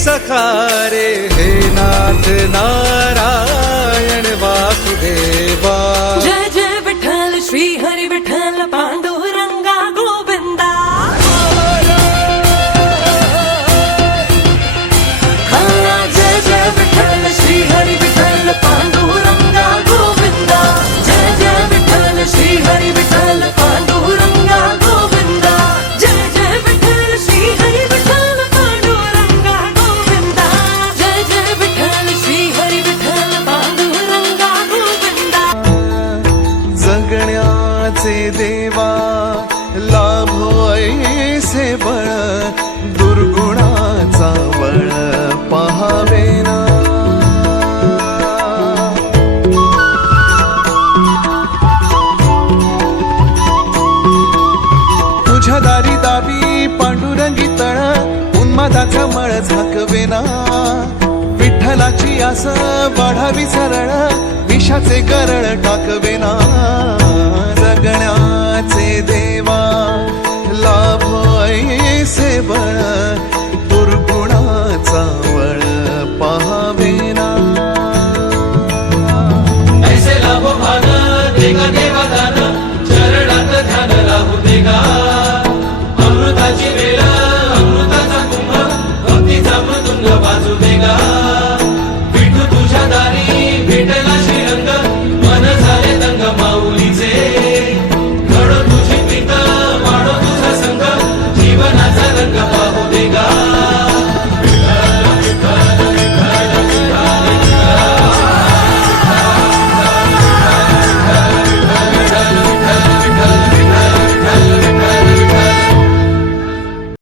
सखारे हे नाथ नारायण वासुदेवा। जय जय विठ्ठल श्री हरी विठ्ठल पांडुरंगा गोविंदा। हाँ जय जय विठ्ठल श्री हरी विठ्ठल पांडुरंगा गोविंदा। जय जय विठ्ठल श्री हरी विठ्ठल पांडुरंगा गोविंदा। जय जय विठ्ठल श्री हरी विठ्ठल पांडुरंगा गोविंदा। जय जय विठ्ठल श्री हरी विठ्ठल पांडुरंगा गोविंदा। जगण्याचे देवा लाभो ऐसे बळ दुर्गुणाचा बळ पहावे ना। तुझ्या दारी दावी पांडुरंगी तळ उन्मादाचा मळ झाकवेना। विठ्ठलाची आस वाढावी सरळ विषाचे गरळ टाकवेना। जगण्याचे देवा लाभो ऐसे बळ दुर्गुणाचा बळ पहावेना। ऐसे लाभो भान देगा देवा दान चरणात ध्यान राहू देगा। अमृताची वेळ अमृताचा कुंभ भक्तीचा मृदुंग वाजू देगा।